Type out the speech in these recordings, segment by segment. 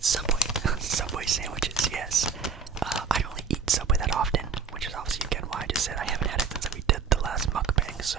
It's Subway. Subway sandwiches, yes. I don't really eat Subway that often, which is obviously again why I just said I haven't had it since we did the last mukbang, so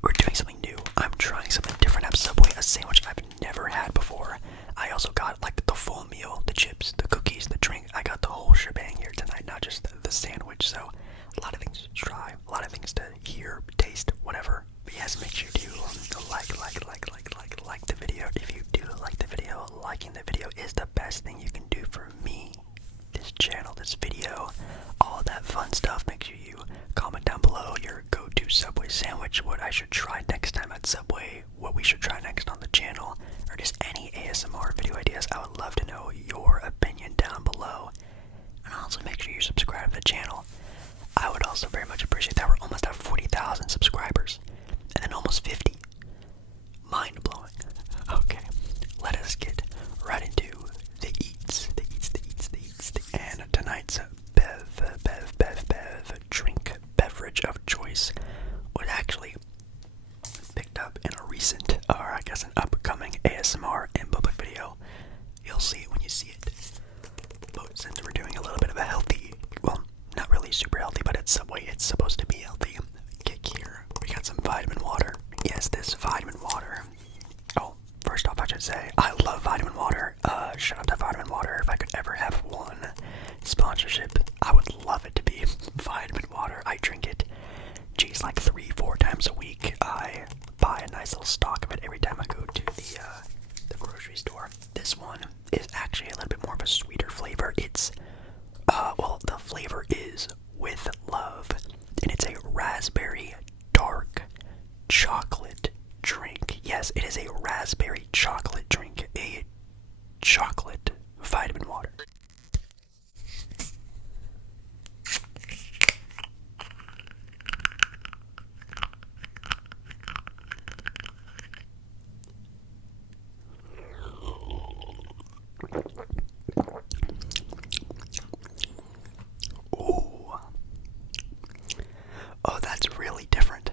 we're doing something new. I'm trying something different at Subway, a sandwich I've never had before. I also got like the full meal, the chips, the cookies, the drink. I got the whole shebang here tonight, not just the sandwich, so a lot of things to try, a lot of things to hear, taste, whatever. But yes, make sure you like the video. If you do like the video, liking the video is the best thing you can do for me, this channel, this video, all that fun stuff. Make sure you comment down below your go-to Subway sandwich, what I should try next time at Subway, what we should try next on the channel, or just any ASMR video ideas. I would love to know your opinion down below. And also make sure you subscribe to the channel. I would also very much appreciate that. We're almost at 40,000 subscribers. And then almost 50. Mind blowing. Okay, let us get right into the eats. And tonight's beverage of choice was actually picked up in a recent, or I guess an upcoming ASMR in public video. You'll see it when you see it. But since we're doing a little bit of a healthy, well, not really super healthy, but at Subway it's supposed to be healthy kick here. We got some vitamin water. Yes, this vitamin water. Oh, first off I should say, I love vitamin water. Shout out to vitamin water. If I could ever have one sponsorship, I would love it to be vitamin water. I drink it, geez, like 3-4 times a week. I buy a nice little stock of it every time I go to the grocery store. This one is actually a little bit more of a sweeter flavor. It's, well, the flavor is with love, and it's a raspberry dark chocolate drink. Yes, it is a raspberry chocolate drink, a chocolate vitamin water. Ooh. Oh, that's really different.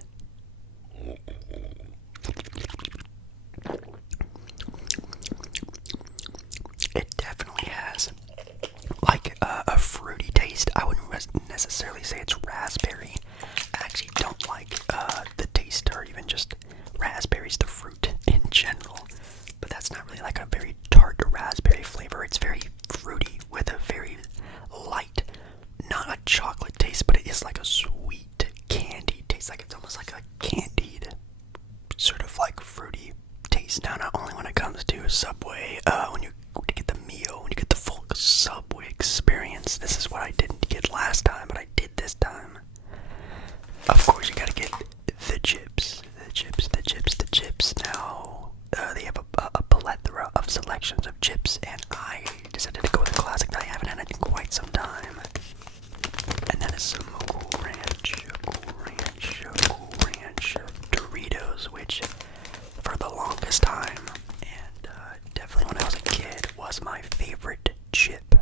It definitely has like a fruity taste. I wouldn't necessarily say it's raspberry. I actually don't like the taste, or even just raspberries, the fruit in general. But that's not really like a very tart raspberry flavor. It's very fruity with a very light, not a chocolate taste, but it is like a sweet candy taste. Like it's almost like a candied sort of like fruity taste. Now, not only when it comes to Subway, when you get the meal, when you get the full Subway experience, this is what I didn't get last time, but I did this time. Of course, you gotta get the chips. Now, they have a plethora of selections of chips, and I decided to go with a classic that I haven't had in quite some time. And that is some Cool Ranch Doritos, which for the longest time, and definitely when I was a kid, was my favorite chip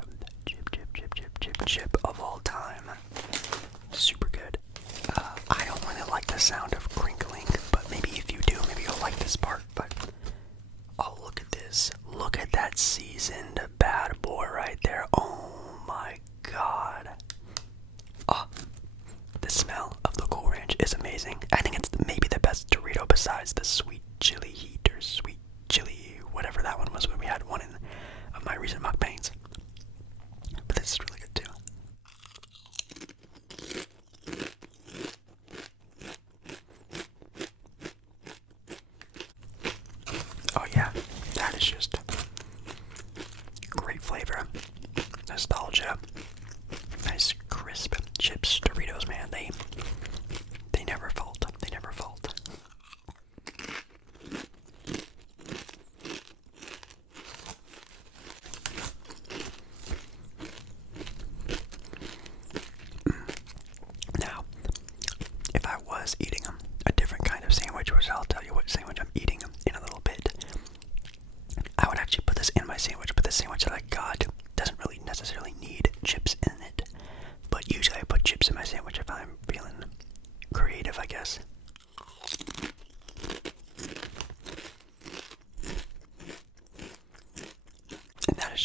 of all time. Super good. I don't really like the sound of crinkling, but maybe if you do, maybe you'll like this part. But oh, look at this. Look at that seasoned bad boy right there. Oh my god. Oh, the smell of the Cool Ranch is amazing. I think it's maybe the best Dorito besides the sweet chili heat, or sweet chili, whatever that one was when we had one of my recent mukbangs. But this is really good too. Oh yeah, that is just great flavor. Nostalgia. Nice crisp chips. Doritos, man, they never fault. They never fault.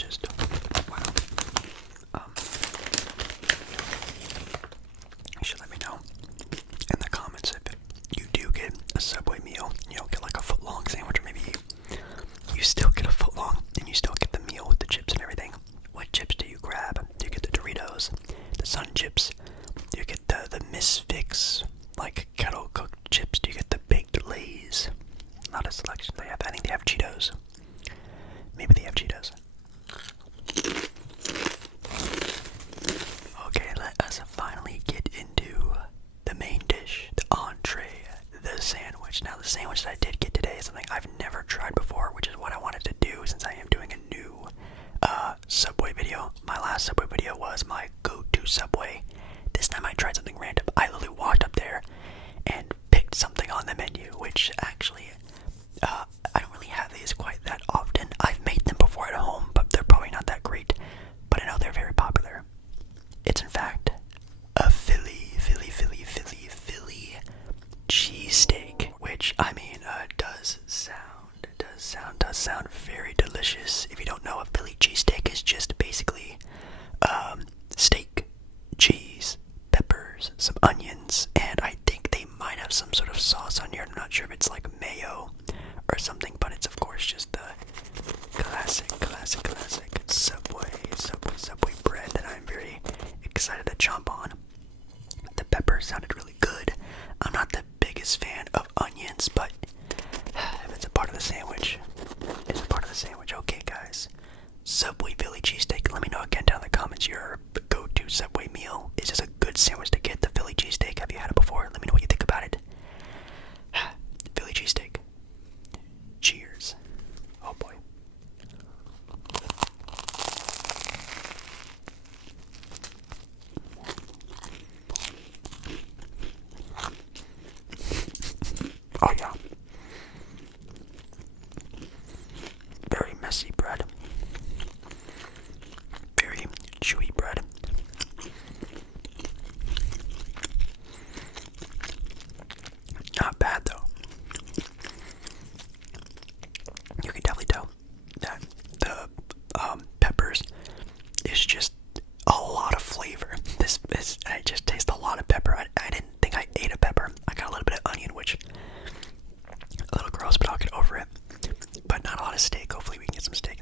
just wow. You should let me know in the comments if you do get a Subway meal. You don't get like a foot-long sandwich, or maybe you still get a foot-long and you still get the meal with the chips and everything. What chips do you grab? Do you get the Doritos, the Sun Chips? Do you get the Misfix, like kettle cooked chips? Do you get the baked Lay's? Not a selection they have. I think they have Cheetos. Maybe they have Cheetos. Okay, let us finally get into the main dish, the entree, the sandwich. Now, the sandwich that I did get today is something I've never tried before, which is what I wanted to do since I am doing a new Subway video. My last Subway video was my go-to Subway. This time I tried something random. I literally walked up there and picked something on the menu, which actually, I don't really have these quite that often. I've made them before at home, but they're probably not that great. But I know they're very popular. It's in fact a Philly Cheesesteak, which I mean does sound very delicious. If you don't know, a Philly Cheesesteak is just basically steak, cheese, peppers, some onions, and I think they might have some sort of sauce on here. I'm not sure if it's like mayo or something, but it's of course just the classic Subway bread that I'm very excited to chomp on. The pepper sounded really good. I'm not the biggest fan of onions, but if it's a part of the sandwich, it's a part of the sandwich. Okay, guys. Subway Philly Cheesesteak. Let me know again down in the comments your go-to Subway meal. Is this a good sandwich to get? The Philly Cheesesteak. Have you had it before? Let me know what you think about it. Philly Cheesesteak. Cheers. Oh boy. Oh yeah. Very messy bread. Very chewy bread. Not bad though. You can definitely tell that the peppers is just a lot of flavor. I just taste a lot of pepper. I didn't think I ate a pepper. I got a little bit of onion, which a little gross, but I'll get over it. But not a lot of steak. Hopefully we can get some steak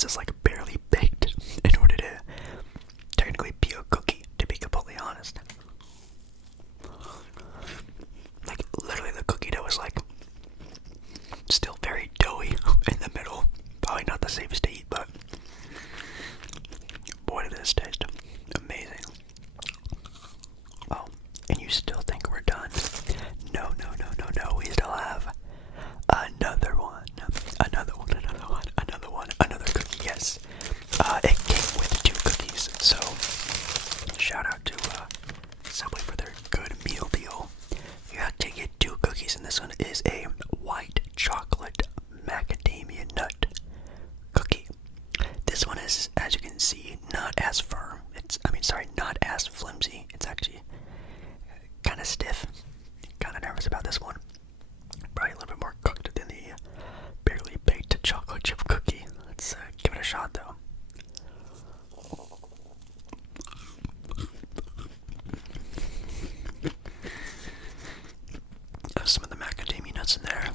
this is like barely baked in order to technically be a cookie, to be completely honest. Like, literally the cookie dough is like still very doughy in the middle. Probably not the safest to eat, but boy, did this taste amazing. Oh, and you still think we're done? No, no, no, no, no. We still have another one, another one, another one, another one, another cookie. Yes, it came with 2 cookies. So shout out to Subway for their good meal deal. You have to get 2 cookies, and this one is a white chocolate macadamia nut cookie. This one is, as you can see, not as firm. Not as flimsy. It's actually kind of stiff. Kind of nervous about this one. Probably a little bit more cooked than the barely baked chocolate chip cookie. Let's give it a shot, though. There's some of the macadamia nuts in there.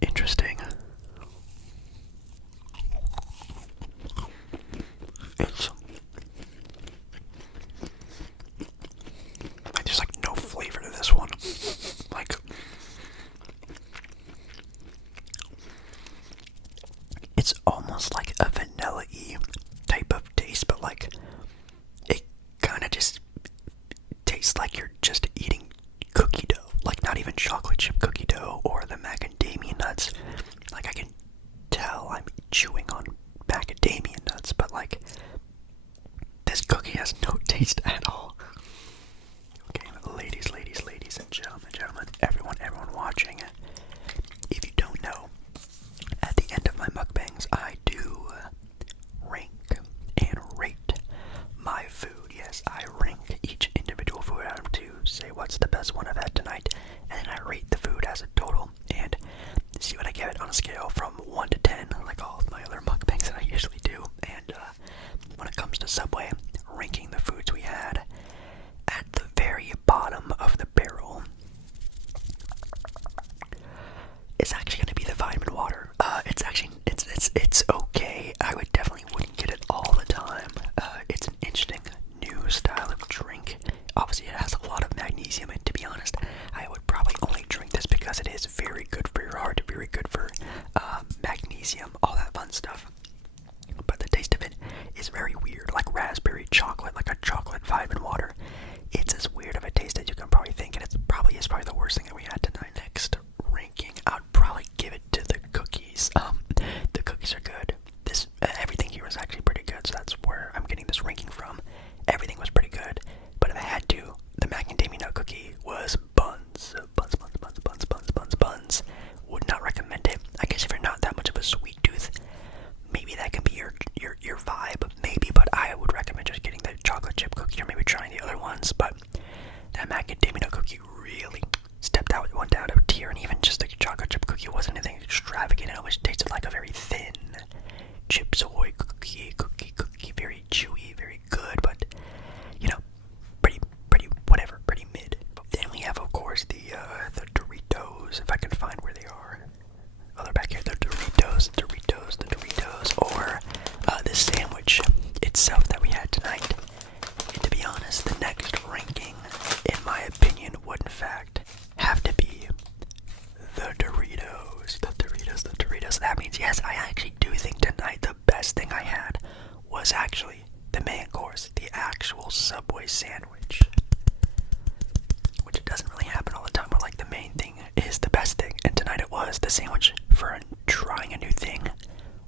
Interesting. There's like no flavor to this one. Like, it's almost like a vanilla-y type of taste, but like it kind of just tastes like you're just eating cookie dough. Like, not even chocolate chip cookie dough or the macadamia nuts. Like, I can tell I'm chewing on macadamia nuts, but like this cookie has no taste at all. Okay, ladies and gentlemen, everyone watching, if you don't know, at the end of my mukbangs, I do rank and rate my food. Yes, I rank each individual food item to say what's the best one I've had tonight, and then I rate the food as a total, and see what I give it on a scale from 1 to 10, like all of my other mukbangs that I usually do. And when it comes to Subway, ranking the foods we had, at the very bottom of the barrel is actually going to be the vitamin water. It's okay. I wouldn't get it all the time. It's an interesting new style of drink. Obviously, it has a lot of magnesium, and to be honest, I would probably only drink this because it is very good for your heart, very good for magnesium, all that fun stuff. But the taste of it is very weird, like raspberry chocolate, like a chocolate vitamin water. It's as weird of a taste as you can probably think, and it's probably the worst thing that we had tonight. Next ranking, I'd probably give it to the cookies. The cookies are good. Everything here was actually pretty good, so that's where I'm getting this ranking from. Everything was pretty good, but if I had to, the macadamia nut cookie was buns. Would not recommend it. I guess if you're not that much of a sweet tooth, maybe that can be your vibe, maybe, but I would recommend just getting the chocolate chip cookie or maybe trying the other ones. But that macadamia nut cookie really went out of tier, and even just the chocolate chip cookie wasn't anything extravagant. It always tasted like a very thin Chips Ahoy cookie, very chewy, very good, but pretty mid. Then we have, of course, the Doritos, if I can find where they are. Oh, they're back here. The Doritos, or the sandwich itself that we had tonight. And to be honest, the next ranking, in my opinion, would in fact have to be the Doritos. The Doritos. That means, yes, I actually do think tonight the best thing I had was actually the main course, the actual Subway sandwich. Which it doesn't really happen all the time, where like the main thing is the best thing, and tonight it was. The sandwich for trying a new thing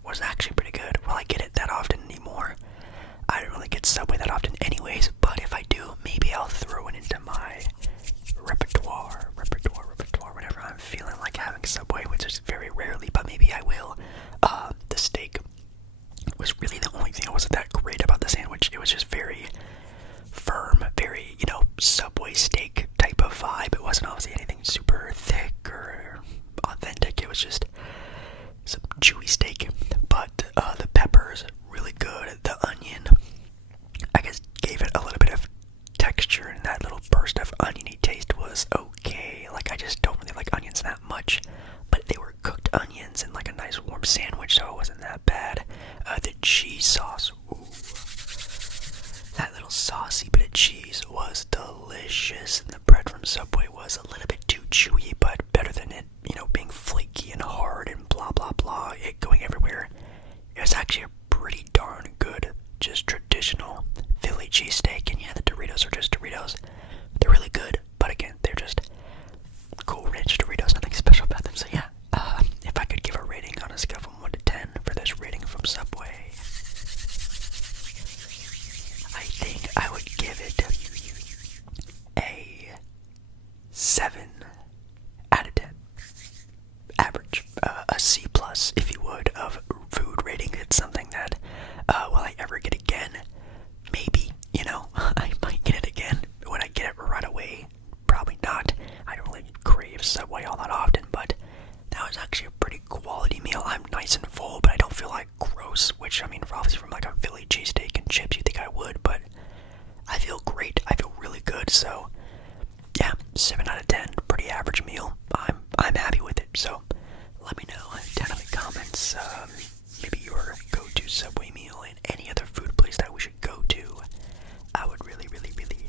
was actually pretty good. Will I get it that often anymore? I don't really get Subway that often anyways, but if I do, maybe I'll throw it into my repertoire whenever I'm feeling like having Subway, which is very rarely, but maybe I will. The steak was really the only thing that wasn't that great about the sandwich. It was just very firm, very, Subway steak type of vibe. It wasn't obviously anything super thick or authentic. It was just some chewy steak, but the peppers really good. The onion, I guess, gave it a little bit of texture and that little burst of oniony taste was okay. Like, I just don't really like onions that much, but they were cooked onions in like a nice warm sandwich, so it wasn't that bad. The cheese sauce, ooh, that little saucy bit of cheese was delicious, and the bread from Subway was a little bit too chewy, but better than it, being flaky and hard and blah blah blah, it going everywhere. It was actually a pretty darn good, just traditional Philly cheesesteak, and yeah, the Doritos are just Doritos. They're really good, but again, they're just Cool Ranch Doritos, nothing special about them. So yeah, if I could give a rating on a scale from 1 to 10 for this rating from Subway, I think I would give it a 7 out of 10. Average, a C plus, if you would, of food rating. It's something that, will I ever get again? Maybe, I might get it again. Would I get it right away? Probably not. I don't really crave Subway all that often, but that was actually a pretty quality meal. I'm nice and full, but I don't feel like gross, which, obviously from like a Philly cheesesteak and chips, you think I would, but I feel great. I feel really good, so yeah, 7 out of 10, pretty average meal. I'm happy with it, so let me know down in the comments, maybe your go-to Subway meal and any other food place that we should go to. I would really, really, really,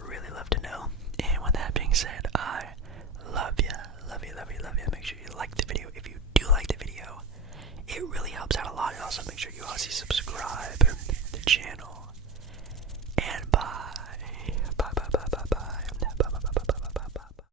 really love to know. And with that being said,